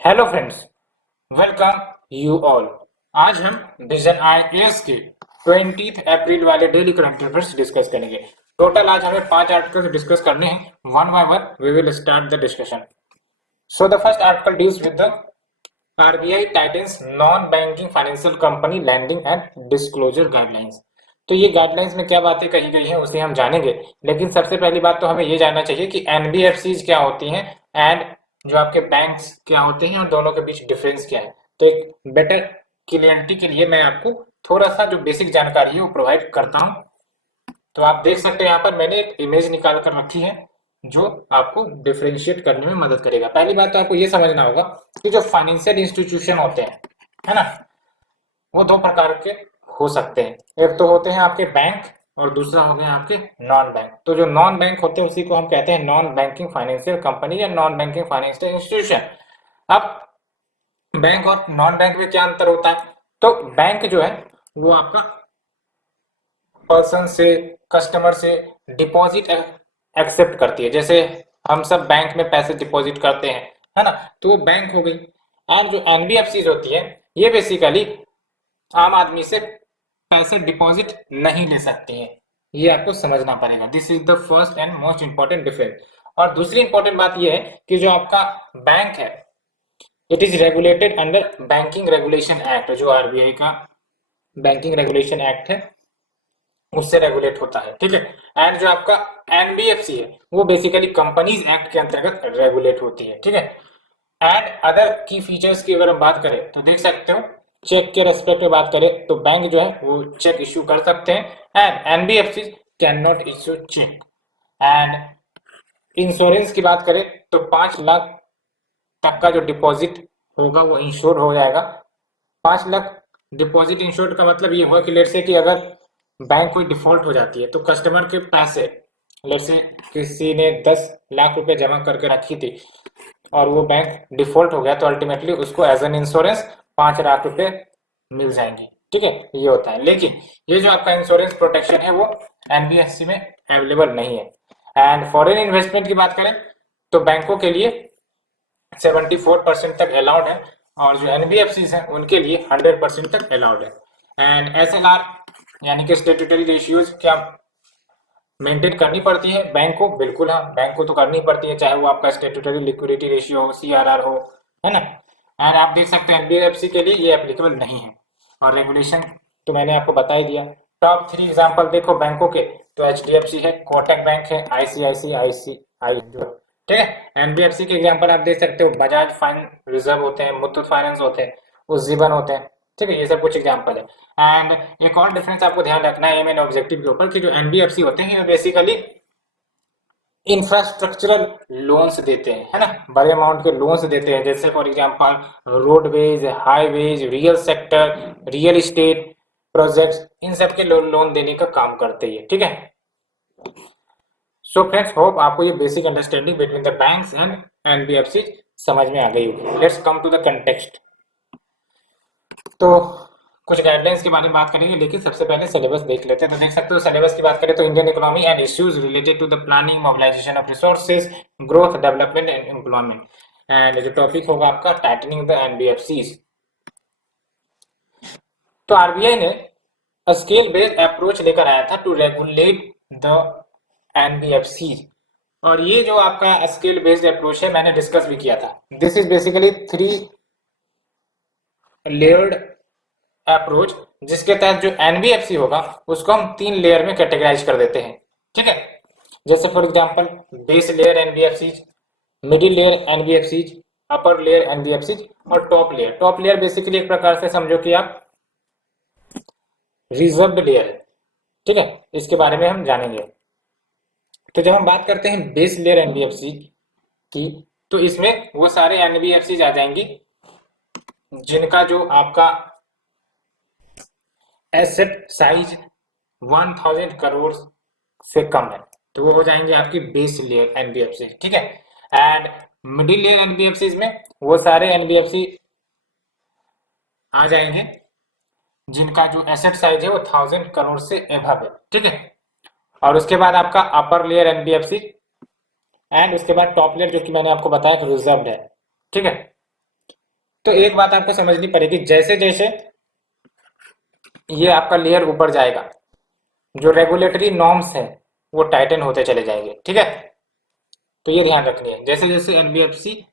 Hello friends, welcome you all. आज हम Vision IAS के 20 अप्रैल वाले डेली करंट अफेयर्स डिस्कस करेंगे। टोटल आज हमें 5 आर्टिकल्स डिस्कस करने हैं। One by one we will start the discussion. So the first article deals with the RBI tightens non banking financial company lending and disclosure guidelines. तो ये guidelines में क्या बातें कही गई हैं उसे हम जानेंगे, लेकिन सबसे पहली बात तो हमें ये जानना चाहिए कि एनबीएफसीज क्या होती हैं एंड जो आपके बैंक्स क्या होते हैं और दोनों के बीच डिफरेंस क्या है। तो एक बेटर क्लियरिटी के लिए मैं आपको थोड़ा सा जो बेसिक जानकारी है वो प्रोवाइड करता हूँ। तो आप देख सकते हैं यहाँ पर मैंने एक इमेज निकाल कर रखी है जो आपको डिफरेंशिएट करने में मदद करेगा। पहली बात तो आपको ये समझना होगा कि जो फाइनेंशियल इंस्टीट्यूशन होते हैं, है ना, वो दो प्रकार के हो सकते हैं। एक तो होते हैं आपके बैंक और दूसरा हो गया आपके नॉन बैंक। तो जो नॉन बैंक होते हैं उसी को हम कहते हैं नॉन बैंकिंग फाइनेंशियल कंपनी या नॉन बैंकिंग फाइनेंशियल इंस्टीट्यूशन। अब बैंक और नॉन बैंक में क्या अंतर होता है? तो बैंक जो है वो आपका पर्सन से, कस्टमर से डिपॉजिट एक्सेप्ट करती है। जैसे हम सब बैंक में पैसे डिपॉजिट करते हैं, है ना, तो वो बैंक हो गई। और जो एनबीएफसी होती है ये बेसिकली आम आदमी से पैसे डिपॉजिट नहीं ले सकती हैं। ये आपको समझना पड़ेगा। This is the first and most important difference. और दूसरी इंपॉर्टेंट बात ये है कि जो आपका बैंक है it is regulated under banking regulation act. जो आरबीआई का बैंकिंग रेगुलेशन एक्ट है उससे रेगुलेट होता है, ठीक है। एंड जो आपका एनबीएफसी है वो बेसिकली कंपनीज एक्ट के अंतर्गत रेगुलेट होती है, ठीक है। एंड अदर की फीचर्स की अगर हम बात करें तो देख सकते हो, चेक के रेस्पेक्ट में बात करें तो बैंक जो है वो चेक इश्यू कर सकते हैं and NBFC can not issue cheque. And insurance की बात करें तो 5 लाख तक का जो डिपॉजिट होगा वो इंश्योर हो जाएगा। 5 लाख डिपॉजिट इंश्योर्ड का मतलब ये हुआ कि लेट से कि अगर बैंक कोई डिफॉल्ट हो जाती है तो कस्टमर के पैसे, लेट से किसी ने 10 लाख रुपए जमा करके रखी थी और वो बैंक डिफॉल्ट हो गया तो अल्टीमेटली उसको एज एन इंश्योरेंस 5 लाख रुपए मिल जाएंगे, ठीक है। ये होता है, लेकिन ये जो आपका इंश्योरेंस प्रोटेक्शन है वो एनबीएफसी में अवेलेबल नहीं है। एंड फॉरेन इन्वेस्टमेंट की बात करें तो बैंकों के लिए 74% तक अलाउड है और जो एनबीएफसी हैं उनके लिए 100% तक अलाउड है। एंड एसएलआर यानी कि स्टेट्यूटरी रेशियोज क्या मेंटेन करनी पड़ती है बैंक को? बिल्कुल हाँ, बैंक को तो करनी पड़ती है, चाहे वो आपका स्टेट्यूटरी लिक्विडिटी रेशियो हो, सीआरआर हो, है ना। एंड आप देख सकते हैं एनबीएफसी के लिए ये एप्लीकेबल नहीं है। और रेगुलेशन तो मैंने आपको बता ही दिया। टॉप 3 एग्जांपल देखो बैंकों के, तो एचडीएफसी है, कोटक बैंक है, आईसीआईसीआई, ठीक है। एनबीएफसी के एग्जांपल आप देख सकते हो, बजाज फाइन रिजर्व होते हैं, मुथूट फाइनेंस होते हैं, उज्जीवन होते हैं, ठीक है। ये सब कुछ एग्जांपल है। एंड एक और डिफरेंस आपको ध्यान रखना है एम एंड ऑब्जेक्टिव के ऊपर कि जो एनबीएफसी होते हैं बेसिकली इंफ्रास्ट्रक्चरल लोन्स देते हैं, है ना, बड़े अमाउंट के लोन्स देते हैं। जैसे for example roadways, highways, real sector, real estate projects, इन सब के लोन देने का काम करते हैं, ठीक है। सो फ्रेंड्स, होप आपको ये basic understanding between the banks and NBFC समझ में आ गई होगी। Let's come to the context. तो कुछ गाइडलाइंस के बारे में बात करेंगे, लेकिन सबसे पहले सिलेबस देख लेते हैं। तो देख सकते हो सिलेबस की बात करें तो Indian economy and issues related to the planning, mobilisation of resources, growth, development and employment. And जो टॉपिक होगा आपका टाइटनिंग द एनबीएफसीज। तो आरबीआई ने स्केल बेस्ड अप्रोच लेकर आया था टू रेगुलेट द एनबीएफसी। और ये जो आपका स्केल बेस्ड अप्रोच है मैंने डिस्कस भी किया था। This is basically 3 layered approach, जिसके तहत जो एनबीएफसी होगा उसको हम 3 लेयर में कैटेगराइज कर देते हैं, ठीक है। जैसे for example base layer NBFC, middle layer NBFC, upper layer NBFC और top layer. Top layer basically एक प्रकार से समझो कि आप रिजर्व्ड लेयर है, ठीक है। इसके बारे में हम जानेंगे। तो जब हम बात करते हैं बेस लेयर एनबीएफसी की, तो इसमें वो सारे एनबीएफसी आ जाएंगी जिनका जो आपका एसेट साइज 1000 करोड़ से कम है, तो वो हो जाएंगे आपकी बेस लेयर एनबीएफसी, ठीक है। एंड मिडिल लेयर एनबीएफसी में वो सारे एनबीएफसी आ जाएंगे जिनका जो एसेट साइज है वो 1000 करोड़ से एबव है, ठीक है। और उसके बाद आपका अपर लेयर एनबीएफसी एंड उसके बाद टॉप लेयर जो कि मैंने आपको बताया कि रिजर्व्ड है, ठीक है। तो एक बात आपको समझनी पड़ेगी, जैसे जैसे ये आपका लेयर ऊपर जाएगा, जो रेगुलेटरी नॉर्म्स है वो टाइटन होते चले जाएंगे, ठीक है। तो ये ध्यान रखनी है, जैसे जैसे एनबीएफसी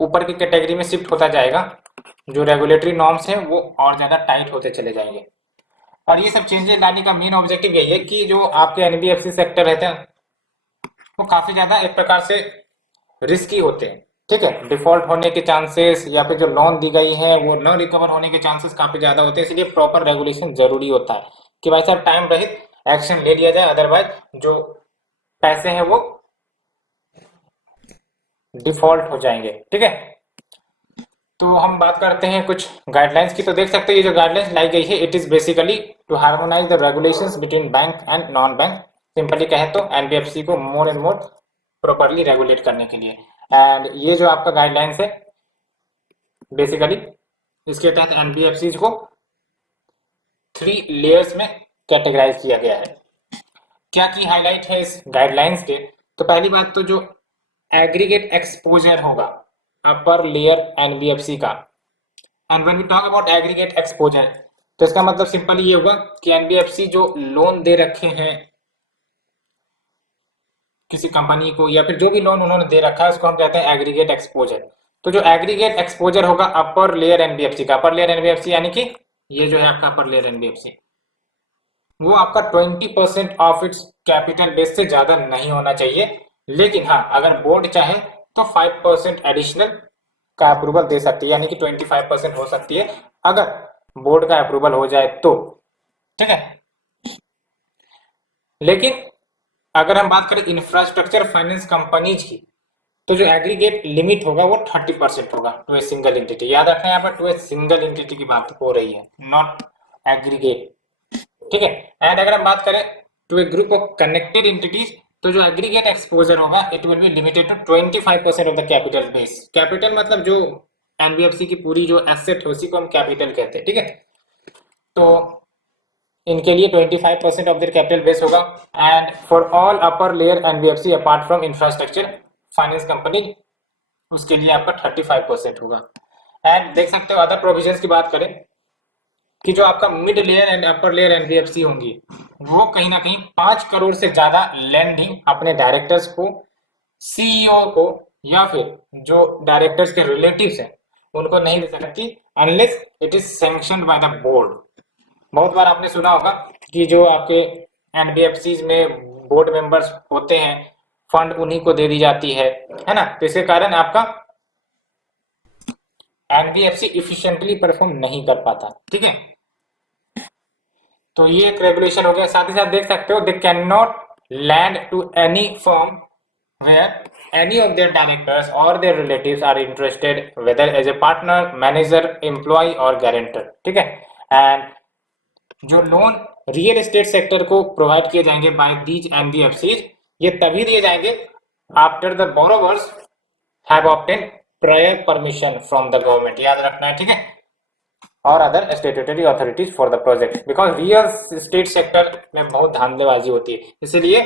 ऊपर की कैटेगरी में शिफ्ट होता जाएगा, जो रेगुलेटरी नॉर्म्स है वो और ज्यादा टाइट होते चले जाएंगे। और ये सब चेंजेस लाने का मेन ऑब्जेक्टिव यही है कि जो आपके एनबीएफसी सेक्टर रहते हैं वो काफी ज्यादा एक प्रकार से रिस्की होते हैं, ठीक है। डिफॉल्ट होने के चांसेस या फिर जो लोन दी गई है वो न रिकवर होने के चांसेस काफी ज्यादा होते हैं, इसलिए प्रॉपर रेगुलेशन जरूरी होता है कि भाई साहब टाइम रहित एक्शन ले लिया जाए, अदरवाइज जो पैसे हैं वो डिफॉल्ट हो जाएंगे, ठीक है। तो हम बात करते हैं कुछ गाइडलाइंस की। तो देख सकते हैं ये जो गाइडलाइंस लाई गई है, it is basically to harmonise the regulations between bank and non bank. Simply कहें तो एनबीएफसी को more and more properly regulate करने के लिए। एंड ये जो आपका गाइडलाइंस है बेसिकली इसके तहत एनबीएफसी को 3 लेयर्स में कैटेगराइज किया गया है। क्या की हाईलाइट है इस गाइडलाइंस के? तो पहली बात तो जो एग्रीगेट एक्सपोजर होगा अपर लेयर एनबीएफसी का, and when we talk about aggregate exposure तो इसका मतलब सिंपली ये होगा कि एनबीएफसी जो लोन दे रखे हैं किसी कंपनी को या फिर जो भी लोन उन्होंने दे रखा है उसको हम कहते हैं एग्रीगेट एक्सपोजर। तो जो एग्रीगेट एक्सपोजर होगा अपर लेयर एनबीएफसी का, अपर लेयर एनबीएफसी यानी कि ये जो है आपका अपर लेयर एनबीएफसी, वो आपका 20% ऑफ इट्स कैपिटल बेस से ज्यादा नहीं होना चाहिए। लेकिन हाँ, अगर बोर्ड चाहे तो 5% एडिशनल का अप्रूवल दे सकती है, यानी कि 25% हो सकती है अगर बोर्ड का अप्रूवल हो जाए तो, ठीक है। लेकिन अगर हम बात करें इंफ्रास्ट्रक्चर फाइनेंस कंपनीज की, तो जो एग्रीगेट लिमिट होगा वो 30% होगा टू ए सिंगल एंटिटी। याद रखना है यहाँ पर टू ए सिंगल एंटिटी की बात हो रही है, नॉट एग्रीगेट, ठीक है। एंड अगर हम बात करें to a group of connected entities, तो जो एग्रीगेट एक्सपोजर होगा it will be limited to 25% of the capital base. Capital मतलब जो एनबीएफसी की पूरी जो एसेट है उसी को हम कैपिटल कहते हैं, ठीक है। तो इनके लिए 25% ऑफ देयर कैपिटल बेस होगा। And for all upper layer NBFC apart from infrastructure finance company, उसके लिए आपका 35% होगा। एंड देख सकते हो अदर प्रोविजंस की बात करें कि जो आपका mid layer and upper layer NBFC होंगी वो कहीं ना कहीं 5 करोड़ से ज्यादा लेंडिंग अपने डायरेक्टर्स को, सीईओ को या फिर जो डायरेक्टर्स के रिलेटिव्स हैं उनको नहीं दे सकती unless it is sanctioned by the board. बहुत बार आपने सुना होगा कि जो आपके एनबीएफसी में बोर्ड मेंबर्स होते हैं फंड उन्हीं को दे दी जाती है ना। तो इसके कारण आपका एनबीएफसी इफिशिएंटली परफॉर्म नहीं कर पाता, ठीक है। तो ये एक रेगुलेशन हो गया। साथ ही साथ देख सकते हो they can not lend to any firm where any of their directors or their relatives are interested whether as a partner, manager, employee or guarantor, ठीक है। एंड जो लोन रियल एस्टेट सेक्टर को प्रोवाइड किए जाएंगे by these NBFC, ये तभी दिए जाएंगे after the borrowers have obtain prior permission from the government. याद रखना है, ठीक है, और other statutory authorities for the project, because real estate sector में बहुत धांधलेबाजी होती है, इसलिए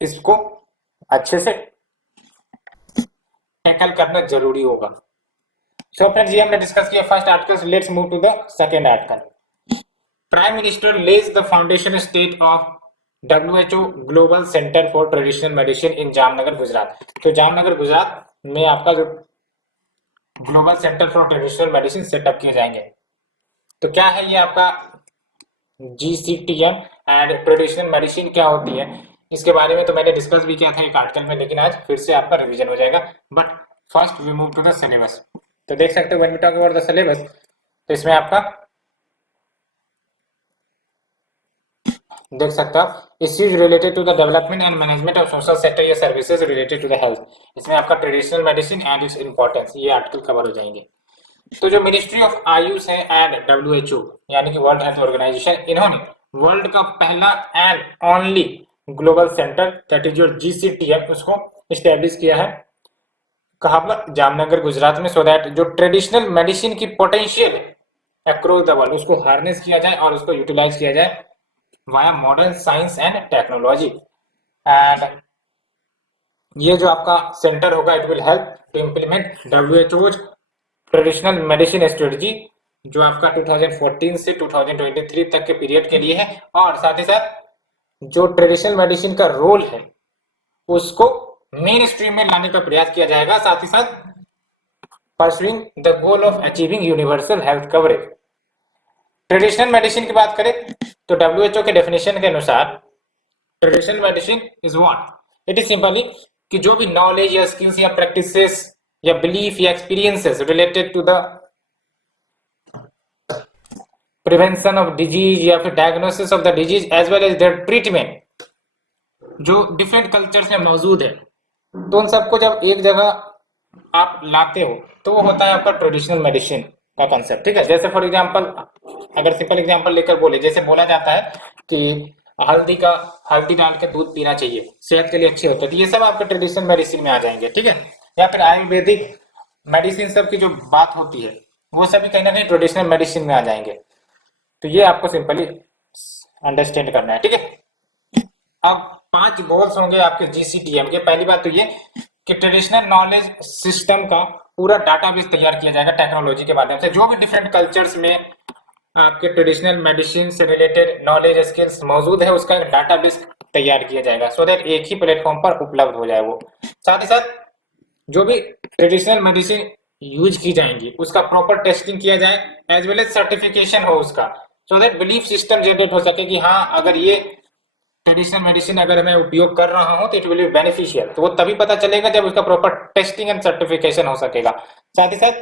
इसको अच्छे से टैकल करना जरूरी होगा। सो फ्रेंड्स, ये हमने डिस्कस किया first article. Let's move to the second article. Prime minister lays the foundation state of WHO global centre for traditional medicine in Jamnagar Gujarat. तो जामनगर गुजरात में आपका जो global centre for traditional medicine setup किए जाएंगे। तो क्या है ये आपका GCTM एंड ट्रेडिशनल मेडिसिन क्या होती है, इसके बारे में तो मैंने डिस्कस भी किया था एक आर्टिकल में, लेकिन आज फिर से आपका रिवीजन हो जाएगा। But first we move to the syllabus. तो देख सकते हो when we talk about the syllabus, तो इसमें आपका देख सकते हो issues related to the development and management of social sector या services related to the health, इसमें आपका traditional medicine and its importance, ये आर्टिकल कवर हो जाएंगे। तो जो मिनिस्ट्री ऑफ आयुष है एंड WHO यानी कि वर्ल्ड हेल्थ ऑर्गेनाइजेशन, इन्होंने वर्ल्ड का पहला and only global centre that is your GCTM उसको इस्टेब्लिश किया है। कहां पर? जामनगर गुजरात में, सो दैट जो ट्रेडिशनल मेडिसिन की पोटेंशियल है अक्रॉस द वर्ल्ड उसको हार्नेस किया जाए और उसको यूटिलाइज किया जाए via modern science and technology. And ये जो आपका सेंटर होगा it will help to implement WHO's traditional medicine strategy जो आपका 2014 से 2023 तक के पीरियड के लिए है, और साथ ही साथ जो ट्रेडिशनल मेडिसिन का रोल है उसको मेन स्ट्रीम में लाने का प्रयास किया जाएगा, साथ ही साथ pursuing the goal of achieving universal health coverage. Traditional medicine की बात करें तो WHO के डेफिनेशन के अनुसार traditional medicine is what, it is simply कि जो भी नॉलेज या स्किल्स या प्रैक्टिसेस या बिलीफ या experiences related to the prevention of disease या फिर diagnosis of the disease as well as their treatment जो डिफरेंट कल्चर्स में मौजूद है, तो उन सबको जब एक जगह आप लाते हो तो वो होता है आपका ट्रेडिशनल मेडिसिन का कंसेप्ट। ठीक है, जैसे फॉर एग्जांपल अगर सिंपल एग्जांपल लेकर बोले, जैसे बोला जाता है कि हल्दी डाल के दूध पीना चाहिए, सेहत के लिए अच्छे होते हैं, तो ये सब आपके ट्रेडिशनल मेडिसिन में आ जाएंगे। ठीक है, या फिर आयुर्वेदिक मेडिसिन सब की जो बात होती है वो सभी कहीं ना कहीं ट्रेडिशनल मेडिसिन में आ जाएंगे। तो ये आपको सिंपली अंडरस्टैंड करना है। ठीक है, अब 5 गोल्स होंगे आपके GCTM के। पहली बात तो ये कि ट्रेडिशनल नॉलेज सिस्टम का पूरा डाटाबेस तैयार किया जाएगा टेक्नोलॉजी के माध्यम से, जो भी डिफरेंट कल्चर्स में आपके ट्रेडिशनल मेडिसिन से रिलेटेड नॉलेज स्किल्स मौजूद है उसका एक डाटाबेस तैयार किया जाएगा, सो दैट एक ही प्लेटफॉर्म पर उपलब्ध हो जाए वो। साथ ही साथ जो भी ट्रेडिशनल मेडिसिन यूज की जाएंगी उसका प्रॉपर टेस्टिंग किया जाए, एज वेल एज सर्टिफिकेशन हो उसका, so that belief system generate हो सके कि हाँ अगर ये ट्रेडिशनल मेडिसिन अगर मैं उपयोग कर रहा हूं तो इट विल बी बेनिफिशियल। तो वो तभी पता चलेगा जब उसका प्रॉपर टेस्टिंग एंड सर्टिफिकेशन हो सकेगा। साथ ही साथ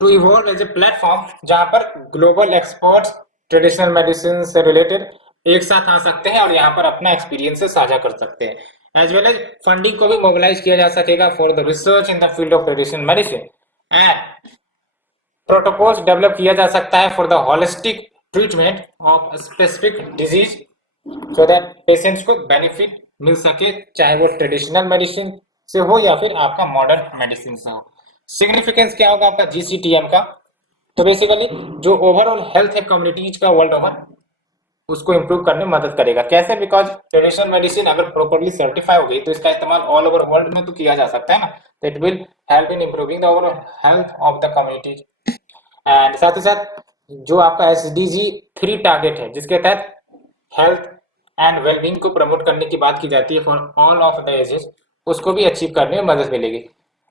to evolve as a platform जहां पर ग्लोबल एक्सपर्ट्स ट्रेडिशनल मेडिसिन से रिलेटेड एक साथ आ सकते हैं और यहाँ पर अपना एक्सपीरियंस साझा कर सकते हैं, एज वेल एज फंडिंग को भी मोबिलाइज किया जा सकेगा for the research in the field of traditional medicine, and protocols develop किया जा सकता है for the holistic treatment of specific disease, so that patients को बेनिफिट मिल सके, चाहे वो ट्रेडिशनल मेडिसिन से हो या फिर आपका मॉडर्न मेडिसिन से हो। सिग्निफिकेंस क्या होगा आपका GCTM का, तो बेसिकली जो ओवरऑल हेल्थ है कम्युनिटीज का वर्ल्ड ओवर उसको इंप्रूव करने में मदद करेगा। कैसे? बिकॉज ट्रेडिशनल मेडिसिन अगर प्रॉपरली सर्टिफाई हो गई तो इसका इस्तेमाल ऑल ओवर वर्ल्ड में तो किया जा सकता है ना, तो it will help in improving the overall health of the communities. And साथ ही साथ जो आपका SDG 3 टारगेट है जिसके तहत हेल्थ एंड वेलबींग को प्रमोट करने की बात की जाती है for all of the ages, उसको भी अचीव करने में मदद मिलेगी।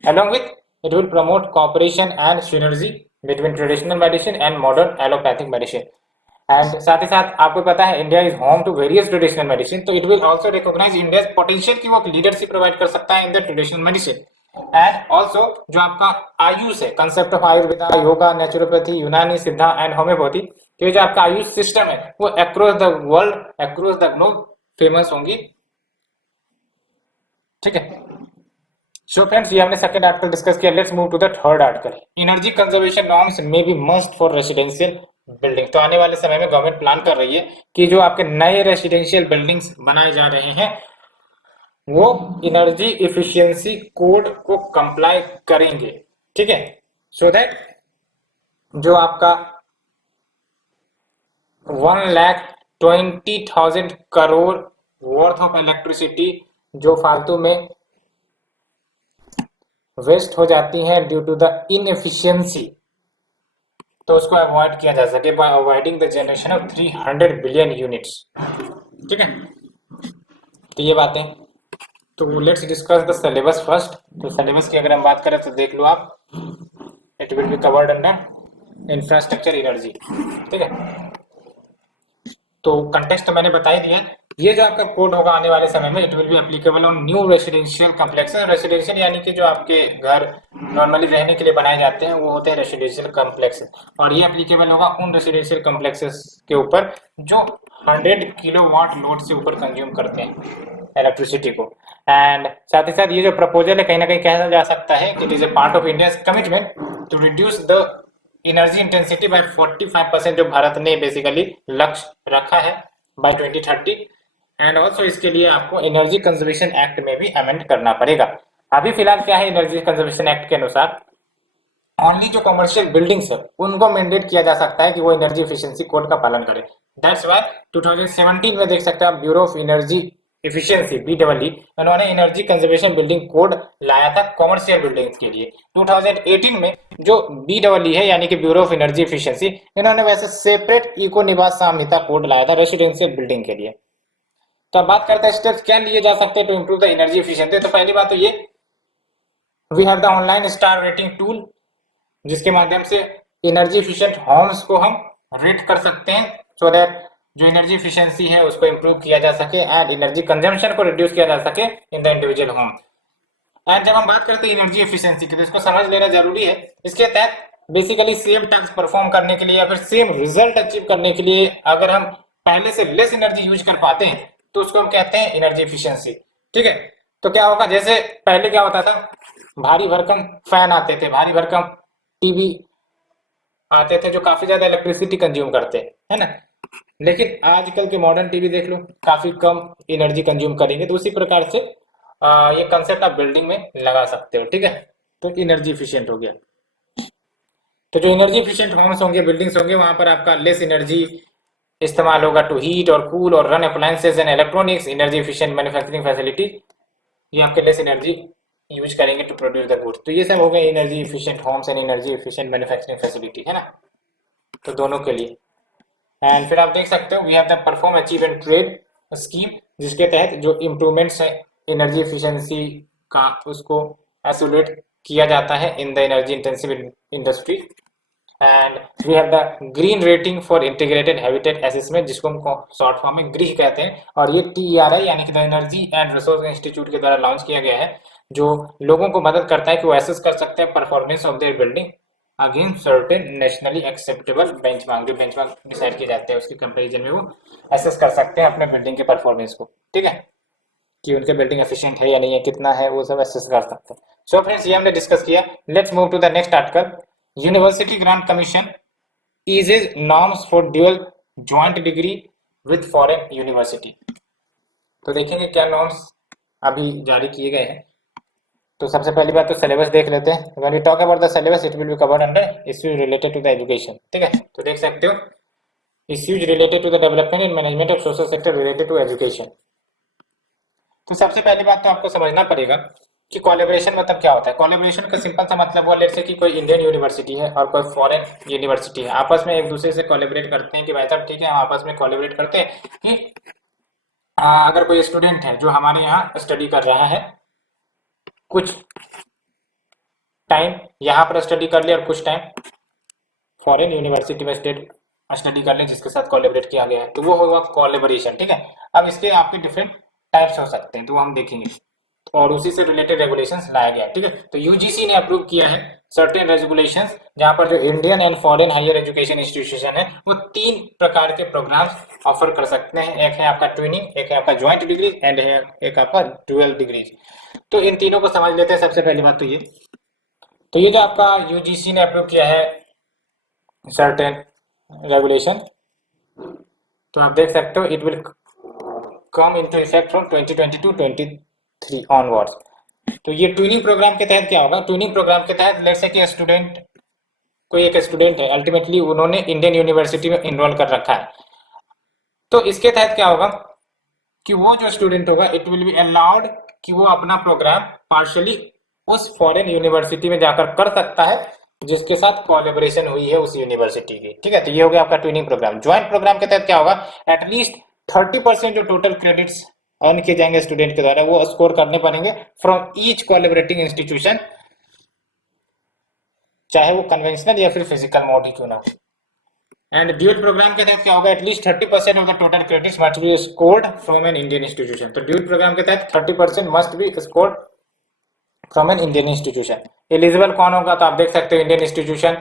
Along with it will promote cooperation and synergy between traditional medicine and modern allopathic medicine. And साथ ही साथ आपको पता है India is home to various traditional medicine, तो it will also recognise India potential की वो लीडरशिप प्रोवाइड कर सकता है in the traditional medicine. And also जो आपका आयुष है, concept of Ayurveda, yoga, naturopathy, यूनानी, सिद्धा एंड होम्योपैथी, तो ये जो आपका आयुष सिस्टम है वो across the world, across the globe famous होंगी। ठीक है, सो फ्रेंड्स ये हमने सेकंड आर्टिकल डिस्कस किया। Let's move to the third article. Energy conservation norms may be must for residential building. तो आने वाले समय में गवर्नमेंट प्लान कर रही है कि जो आपके नए रेसिडेंशियल बिल्डिंग्स बनाए जा रहे हैं वो एनर्जी इफिशियंसी कोड को कंप्लाई करेंगे। ठीक है, सो दैट जो आपका 1,20,000 करोड़ वर्थ ऑफ इलेक्ट्रिसिटी जो फालतू में वेस्ट हो जाती है ड्यू टू द इनएफिशिएंसी, तो उसको अवॉइड किया जा सके bye avoiding the generation of 300 billion units. ठीक है, तो ये बातें, तो let's discuss the syllabus first. तो सिलेबस की अगर हम बात करें तो देख लो आप, it will be covered under infrastructure energy. ठीक है, तो कंटेक्स्ट तो मैंने बता ही दिया। ये जो आपका कोड होगा आने वाले समय में, it will be applicable on new residential complexes. Residential यानी कि जो आपके घर नॉर्मली रहने के लिए बनाए जाते हैं वो होते हैं रेसिडेंशियल कॉम्प्लेक्सेस, और ये एप्लीकेबल होगा उन रेसिडेंशियल कॉम्प्लेक्सेस के ऊपर जो 100 किलोवाट लोड से ऊपर कंज्यूम करते हैं इलेक्ट्रिसिटी को। एंड साथ ही साथ ये जो प्रपोजल है कहीं ना कहीं कहा जा सकता है कि it is a part of India commitment to reduce the energy intensity by 45%, जो भारत ने बेसिकली लक्ष्य रखा है बाय 2030। एंड ऑल्सो इसके लिए आपको एनर्जी कंजर्वेशन एक्ट में भी अमेंड करना पड़ेगा। अभी फिलहाल क्या है, एनर्जी कंजर्वेशन एक्ट के अनुसार ओनली जो कमर्शियल बिल्डिंग्स है उनको मैंडेट किया जा सकता है कि वो एनर्जी एफिशिएंसी कोड का पालन करें। दैट्स व्हाई 2017 में देख सकते हैं आप bureau of energy efficiency BEE, उन्होंने एनर्जी कंजर्वेशन बिल्डिंग कोड लाया था कॉमर्शियल बिल्डिंग्स के लिए। 2018 में जो BEE है यानी कि ब्यूरो ऑफ एनर्जी इफिशियंसी, इन्होंने वैसे सेपरेट इको निवास संहिता कोड लाया था रेसिडेंशियल बिल्डिंग के लिए। तो अब बात करते हैं स्टेप्स क्या लिए जा सकते हैं to improve the energy efficiency. तो पहली बात तो ये, we have the online star rating tool, जिसके माध्यम से एनर्जी इफिशियंट होम्स को हम रेट कर सकते हैं, सो दैट जो एनर्जी इफिशियंसी है उसको इंप्रूव किया जा सके एंड एनर्जी कंजम्पशन को रिड्यूस किया जा सके in the individual home. And जब हम बात करते हैं एनर्जी एफिशिएंसी की, तो इसको समझ लेना जरूरी है। इसके तहत बेसिकली सेम टास्क परफॉर्म करने के लिए या फिर सेम रिजल्ट अचीव करने के लिए अगर हम पहले से लेस एनर्जी यूज कर पाते हैं तो उसको हम कहते हैं एनर्जी एफिशिएंसी। ठीक है, तो क्या होगा, जैसे पहले क्या होता था, भारी भरकम फैन आते थे, भारी भरकम टीवी आते थे जो काफी ज्यादा इलेक्ट्रिसिटी कंज्यूम करते है ना, लेकिन आजकल के मॉडर्न टीवी देख लो काफी कम एनर्जी कंज्यूम करेंगे। तो उसी प्रकार से ये कंसेप्ट आप बिल्डिंग में लगा सकते हो। ठीक है, तो एनर्जी इफिशियंट हो गया। तो जो एनर्जी इफिशियंट होम्स होंगे, बिल्डिंग्स होंगे, वहां पर आपका लेस एनर्जी इस्तेमाल होगा टू हीट और कूल और run appliances and electronics. Energy efficient manufacturing facility, ये आपके लेस एनर्जी यूज करेंगे टू प्रोड्यूस द गुड्स। तो ये सब हो गए energy efficient homes and energy efficient manufacturing facility, है ना, तो दोनों के लिए। एंड फिर आप देख सकते हो we have the perform achieve and trade scheme, जिसके तहत जो इम्प्रूवमेंट्स है एनर्जी एफिशिएंसी का उसको एसोलेट किया जाता है in the energy intensive industry. And we have the green rating for integrated habitat assessment, जिसको हम शॉर्ट फॉर्म में ग्रीह कहते हैं, और ये TERI यानी कि the energy and resource institute के द्वारा लॉन्च किया गया है, जो लोगों को मदद करता है कि वो एसेस कर सकते हैं performance of their building against certain nationally acceptable benchmark. जो बेंचमार्क डिसाइड किए जाते हैं उसके कंपैरिजन में वो एसेस कर सकते हैं अपने बिल्डिंग के परफॉर्मेंस को। ठीक है, कि उनके बिल्डिंग एफिशिएंट है या नहीं है, कितना है, वो सब एसेस कर सकते हैं। सो फ्रेंड्स, ये हमने डिस्कस किया। Let's move to the next article. University grant commission eases norms for dual joint degree with foreign university। तो देखेंगे क्या नॉर्म्स अभी जारी किए गए हैं। तो सबसे पहली बात तो सिलेबस देख लेते हैं। When we talk about the syllabus it will be covered under issues related to the education. ठीक है, तो देख सकते हो issues related to the development and management of social sector related to education. तो सबसे पहली बात तो आपको समझना पड़ेगा कि कोलैबोरेशन मतलब क्या होता है। कोलैबोरेशन का सिंपल सा मतलब हुआ, लेट्स से कि कोई इंडियन यूनिवर्सिटी है और कोई फॉरेन यूनिवर्सिटी है, आपस में एक दूसरे से कोलैबोरेट करते हैं कि भाई साहब ठीक है, हम आपस में कोलैबोरेट करते हैं कि अगर कोई स्टूडेंट है जो हमारे यहाँ स्टडी कर रहा है, कुछ टाइम यहाँ पर स्टडी कर ले और कुछ टाइम फॉरेन यूनिवर्सिटी में स्टडी कर ले जिसके साथ कोलैबोरेट किया गया है, तो वो होगा कोलैबोरेशन। ठीक है, अब इसके आपके डिफरेंट टाइप्स हो सकते हैं, तो वो हम देखेंगे और उसी से रिलेटेड रेगुलेशंस लाया गया है। ठीक है, तो यूजीसी ने अप्रूव किया है सर्टेन रेगुलेशंस, जहां पर जो Indian and foreign higher education institution है वो 3 प्रकार के प्रोग्राम्स ऑफर कर सकते हैं। एक है आपका ट्विनिंग, एक है आपका ज्वाइंट डिग्री एंड एक आपका डुअल डिग्री। तो इन तीनों को समझ लेते हैं। सबसे पहली बात तो ये जो आपका यूजीसी ने अप्रूव किया है सर्टेन रेगुलेशन, तो आप देख सकते हो it will come into effect from 2022-23 onwards. तो ये ट्विनिंग प्रोग्राम के तहत क्या होगा, ट्विनिंग प्रोग्राम के तहत लेट्स से कि स्टूडेंट, कोई एक स्टूडेंट है, अल्टीमेटली उन्होंने इंडियन यूनिवर्सिटी में इनरोल कर रखा है, तो इसके तहत क्या होगा कि वो जो स्टूडेंट होगा इट विल बी अलाउड कि वो अपना प्रोग्राम पार्शियली उस फॉरेन यूनिवर्सिटी में जाकर कर सकता है जिसके साथ कोलैबोरेशन हुई है उस यूनिवर्सिटी की। ठीक है, तो ये हो गया आपका ट्विनिंग प्रोग्राम। ज्वाइंट प्रोग्राम के तहत क्या होगा, एटलीस्ट 30% जो टोटल क्रेडिट्स अर्न किए जाएंगे स्टूडेंट के द्वारा वो स्कोर करने पड़ेंगे फ्रॉम ईच कोलैबोरेटिंग इंस्टीट्यूशन, चाहे वो कन्वेंशनल या फिर फिजिकल मोड ही क्यों ना हो। एंड ड्यूल प्रोग्राम के तहत क्या होगा, at least 30% of the total credits must be scored from an Indian institution. तो ड्यूल प्रोग्राम के तहत 30% must be scored from an Indian institution. Eligible कौन होगा, तो आप देख सकते हो Indian institution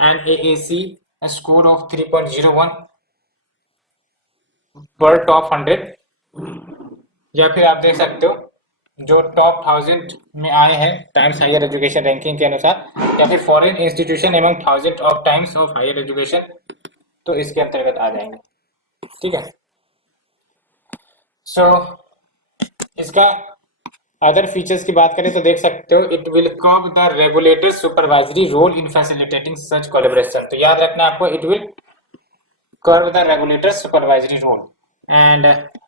and AAC score of 3.01 पर टॉप 100, या फिर आप देख सकते हो जो टॉप 1000 में आए हैं टाइम्स हायर एजुकेशन रैंकिंग के अनुसार, या फिर foreign institution among 1000 of times of higher education, तो इसके अंतर्गत आ जाएंगे। ठीक है, सो इसका अदर फीचर्स की बात करें तो देख सकते हो it will curb the regulator supervisory role in facilitating such collaboration. तो याद रखना आपको, it will curb the regulator supervisory role and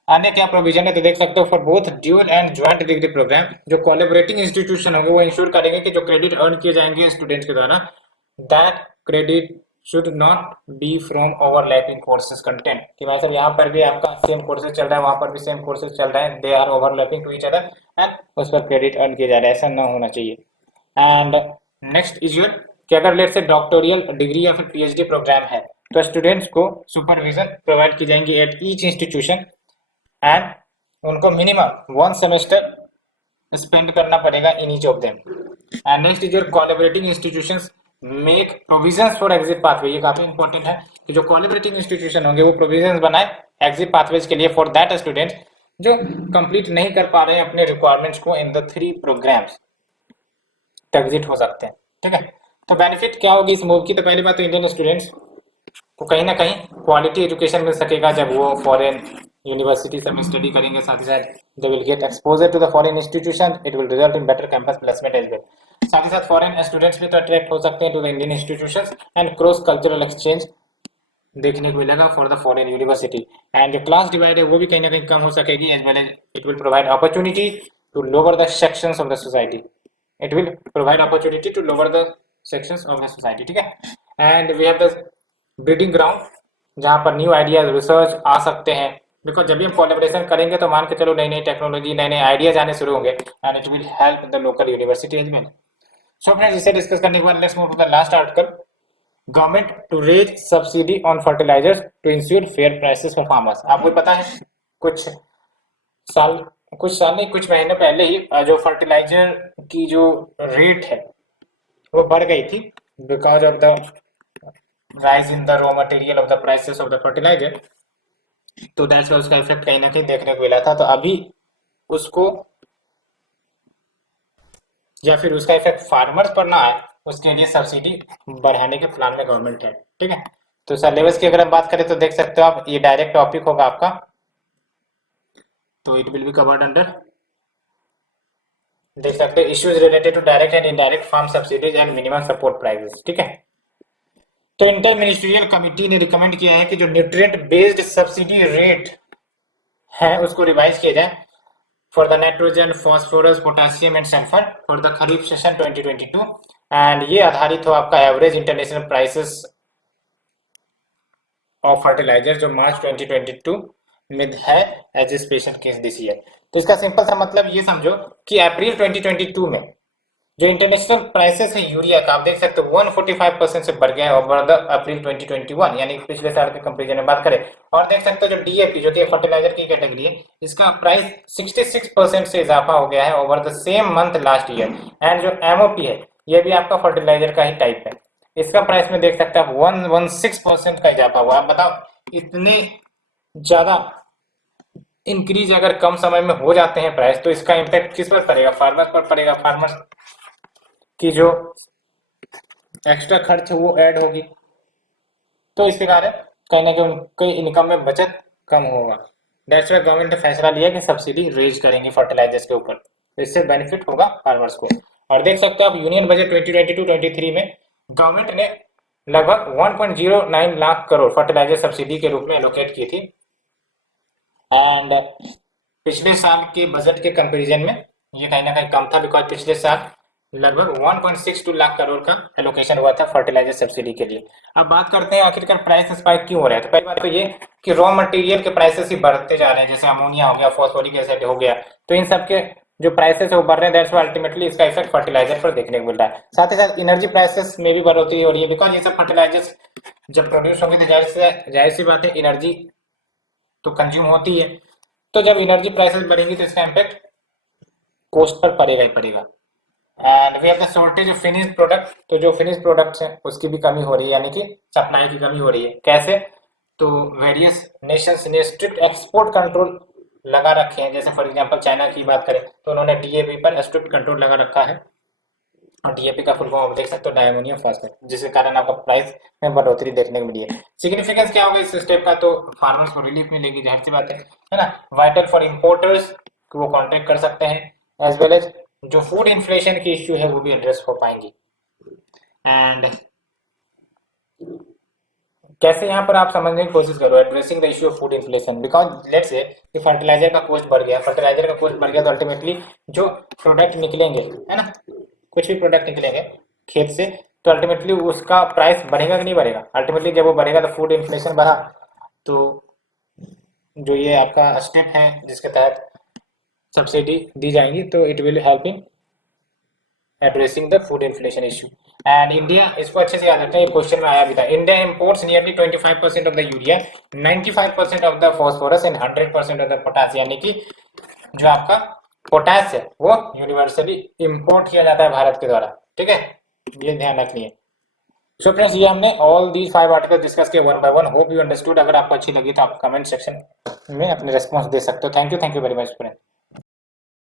अन्य क्या प्रोविजन है तो देख सकते हो, for both dual and joint degree program जो कोलैबोरेटिंग इंस्टीट्यूशन होंगे वो इंश्योर करेंगे कि जो क्रेडिट अर्न किए जाएंगे स्टूडेंट्स के द्वारा, that credit should not be from overlapping courses content, कि भाई साहब यहाँ पर भी आपका सेम कोर्सेज चल रहा है, वहां पर भी सेम कोर्सेज चल रहे हैं, they are overlapping to each other and उस पर क्रेडिट अर्न किया जा रहा है, ऐसा ना होना चाहिए। एंड नेक्स्ट इज योर, कि अगर लेट से डॉक्टोरियल डिग्री या फिर पीएचडी प्रोग्राम है तो स्टूडेंट्स को सुपरविजन प्रोवाइड की जाएंगी एट ईच इंस्टीट्यूशन एंड उनको मिनिमम 1 सेमेस्टर स्पेंड करना पड़ेगा in each of them. And next is your collaborating institutions make provisions for exit pathway, ये काफी इंपॉर्टेंट है कि जो कोलैबोरेटिंग इंस्टीट्यूशन होंगे वो प्रोविजंस बनाए एग्जिट पाथवेज के लिए फॉर दैट स्टूडेंट्स जो कंप्लीट नहीं कर पा रहे हैं अपने रिक्वायरमेंट्स को इन द 3 प्रोग्राम्स, एग्जिट हो सकते हैं। ठीक है, तो बेनिफिट क्या होगी इस मूव की, तो पहली बात तो इंडियन स्टूडेंट्स को कहीं ना कहीं क्वालिटी एजुकेशन मिल सकेगा जब वो फॉरेन यूनिवर्सिटी से स्टडी करेंगे, साथ ही साथ they will get exposure to the foreign institution, it will result in better campus placement as well. साथ ही साथ फॉरेन स्टूडेंट्स भी तो अट्रैक्ट हो सकते हैं to the Indian institutions and cross cultural exchange देखने को मिलेगा for the foreign university. And जो क्लास डिवाइड है वो भी कहीं ना कहीं कम हो सकेगी, as well as it will provide opportunity to lower the sections of the society, it will provide opportunity to lower the sections of the society. ठीक है, and we have the breeding ground जहाँ पर new ideas research आ सकते हैं, because जब भी हम collaboration करेंगे तो मान के चलो नई नई टेक्नोलॉजी नए नए आइडियाज आने शुरू होंगे and it will help the local university as well. So friends, इसे डिस्कस करने के बाद let's move to the last article, government to raise subsidy on fertilizers to ensure fair prices for farmers. आपको पता है कुछ साल नहीं कुछ महीने पहले ही जो फर्टिलाइजर की जो रेट है वो बढ़ गई थी because of the rise in the raw material of the prices of the fertilizer, तो दैट्स वाई उसका इफेक्ट कहीं ना कहीं देखने को मिला था। तो अभी उसको या फिर उसका इफेक्ट फार्मर्स पर ना आए उसके लिए सब्सिडी बढ़ाने के प्लान में गवर्नमेंट है। ठीक है, तो सिलेबस की अगर हम बात करें तो देख सकते हो आप, ये डायरेक्ट टॉपिक होगा आपका, तो it will be covered under, देख सकते हो issues related to direct and indirect farm subsidies and minimum support prices. ठीक है, तो इंटर मिनिस्ट्रियल कमिटी ने रिकमेंड किया है कि जो न्यूट्रिएंट बेस्ड सब्सिडी रेट है उसको रिवाइज किया जाए for the nitrogen phosphorus potassium and sulphur for the kharif session 2022 and ये आधारित हो आपका average international prices of fertilizer जो मार्च 2022 में है as a special case this year. तो इसका सिंपल सा मतलब ये समझो कि अप्रैल 2022 में जो इंटरनेशनल प्राइसेस है यूरिया का, आप देख सकते हो 145% से बढ़ गया है ओवर द अप्रैल 2021, यानी पिछले साल के कंपेरिजन में बात करें। और देख सकते हो जो डीएपी जो कि फर्टिलाइजर की कैटेगरी है, इसका प्राइस 66% से इजाफा हो गया है over the same month last year. And जो एमओपी है ये भी आपका फर्टिलाइजर का ही टाइप है, इसका प्राइस में देख सकते हैं आप 116% का इजाफा हुआ है। बताओ इतने ज्यादा इंक्रीज अगर कम समय में हो जाते हैं प्राइस, तो इसका इम्पैक्ट किस पर पड़ेगा, फार्मर्स पर पड़ेगा। फार्मर्स की जो एक्स्ट्रा खर्च है वो ऐड होगी, तो इसके कारण कहीं ना कहीं उनके इनकम में बचत कम होगा। दैट्स व्हाई गवर्नमेंट ने फैसला लिया कि सब्सिडी रेज करेंगे फर्टिलाइजर्स के ऊपर, तो इससे बेनिफिट होगा फार्मर्स को। और देख सकते हो आप यूनियन बजट 2022-23 में गवर्नमेंट ने लगभग 1.09 लाख करोड़ फर्टिलाइजर सब्सिडी के रूप में एलोकेट की थी। एंड पिछले साल के बजट के कंपैरिजन में ये कहीं ना कहीं कम था, बिकॉज पिछले साल लगभग 1.62 लाख करोड़ का एलोकेशन हुआ था फर्टिलाइजर सब्सिडी के लिए। अब बात करते हैं आखिरकार प्राइस स्पाइक क्यों हो रहा है, तो पहली बात तो ये कि रॉ मटेरियल के प्राइसेस ही बढ़ते जा रहे हैं, जैसे अमोनिया हो गया, फॉस्फोरिक एसिड हो गया, तो इन सब के जो प्राइसेस है वो बढ़ रहे हैं। दैट्स व्हाई अल्टीमेटली इसका इफेक्ट फर्टिलाइजर पर देखने को मिल रहा है। साथ ही साथ एनर्जी प्राइसेस में भी बढ़ोतरी हो रही है, बिकॉज ये सब फर्टिलाइजर्स जब प्रोड्यूस होंगे तो जाहिर सी बात है एनर्जी तो कंज्यूम होती है, तो जब एनर्जी प्राइसेस बढ़ेंगी तो इसका इम्पैक्ट कॉस्ट पर पड़ेगा ही पड़ेगा। And we have the shortage of finish product, तो जो फिनिश प्रोडक्ट्स हैं उसकी भी कमी हो रही है, यानी कि सप्लाई की कमी हो रही है। कैसे, तो वेरियस नेशंस ने स्ट्रिक्ट एक्सपोर्ट कंट्रोल लगा रखे हैं, जैसे फॉर एग्जांपल चाइना की बात करें तो उन्होंने डीएपी पर स्ट्रिक्ट कंट्रोल लगा रखा है, और डीएपी का फुल फॉर्म आप देख सकते हो डायमोनियम फास्फेट, जिसके कारण आपका प्राइस में बढ़ोतरी देखने को मिली है। सिग्निफिकेंस क्या होगा इस स्टेप का, तो फार्मर्स को रिलीफ मिलेगी, जाहिर सी बात है ना। वाइटल फॉर इंपोर्टर्स वो कॉन्टेक्ट कर सकते हैं, एज वेल एज जो फूड इन्फ्लेशन की इश्यू है वो भी एड्रेस हो पाएंगी। एंड कैसे यहाँ पर आप समझने की कोशिश करो, addressing the issue of food inflation, because let's say कि फर्टिलाइजर का कॉस्ट बढ़ गया, फर्टिलाइजर का कॉस्ट बढ़ गया तो अल्टीमेटली जो प्रोडक्ट निकलेंगे, है ना, कुछ भी प्रोडक्ट निकलेंगे खेत से, तो अल्टीमेटली उसका प्राइस बढ़ेगा कि नहीं बढ़ेगा? अल्टीमेटली जब वो बढ़ेगा तो फूड इन्फ्लेशन बढ़ा, तो जो ये आपका स्टेप है जिसके तहत सब्सिडी दी जाएंगी, तो it will help in addressing the food inflation issue. And India, इसको अच्छे से याद रखना, ये क्वेश्चन में आया भी था, India imports nearly 25% of the urea, 95% of the phosphorus and 100% of the potash, यानी कि जो आपका पोटास है वो यूनिवर्सली इंपोर्ट किया जाता है भारत के द्वारा, ठीक है, ये ध्यान रखिए। सो फ्रेंड्स, ये हमने ऑल दीज 5 आर्टिकल डिस्कस किए one by one. Hope you understood. अगर आपको अच्छी लगी तो आप कमेंट सेक्शन में अपने रेस्पॉन्स दे सकते हो। Thank you very much friend.